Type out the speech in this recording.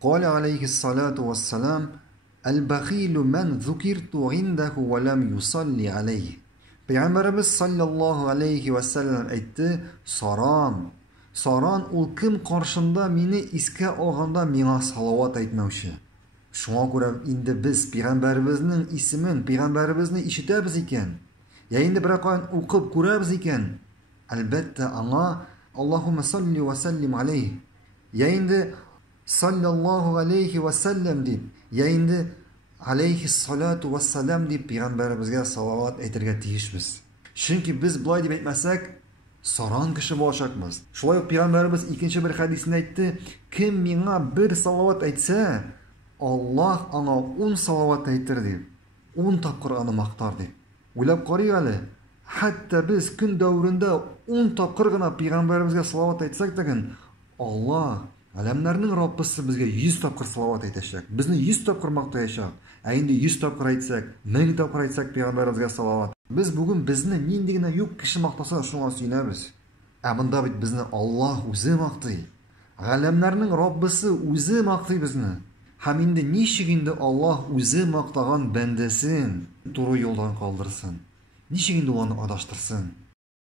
قال عليه الصلاة والسلام: البخيل من ذكرت عنده ولم يصلي عليه. Peygamberimiz sallallahu aleyhi ve sellem aytdi: Soron. Soron ul kim qarshimda meni esga olganda menga salovat aytmovchi. Shunga ko'ra endi biz payg'ambarimizning ismin, payg'ambarimizni eshitamiz ekan, ya endi biraqayon o'qib ko'ramiz ekan, albatta anga Allohumma salli va sallim alayhi. Ya endi sallallohu alayhi va sallam deb, ya endi alayhi salatu vassalam deb payg'ambarimizga salovat aytirga tegishmiz. Chunki biz bunday deb aytmasak, so'ron kishi bo'lishakmiz. Shulay payg'ambarimiz ikkinchi bir hadisida aytdi: kim menga bir salovat aytsa, Alloh anga 10 salovat aytir deb, 10 topqir uni maqtar deb. O'ylab qaraylik, hatto biz kun davrida 10 topqirgina payg'ambarimizga salovat aytsak degan, Alloh alamlarning Robbisi bizga 100 topqir salovat aytashak, bizni 100 topqir maqtayashak. Endi 100 topqir aytsak, 1000 topqir aytsak payg'ambarimizga salovat. Biz bugun bizni mendigina yo'q kishi maqtasa shunga suyunamiz. Amunda bizni Alloh o'zi maqtay. Alamlarning Robbisi o'zi maqtay bizni. Ham endi nechigindi Alloh o'zi maqtagan bandasin to'g'ri yo'ldan qoldirsin. Nechigindi uni adashtirsin.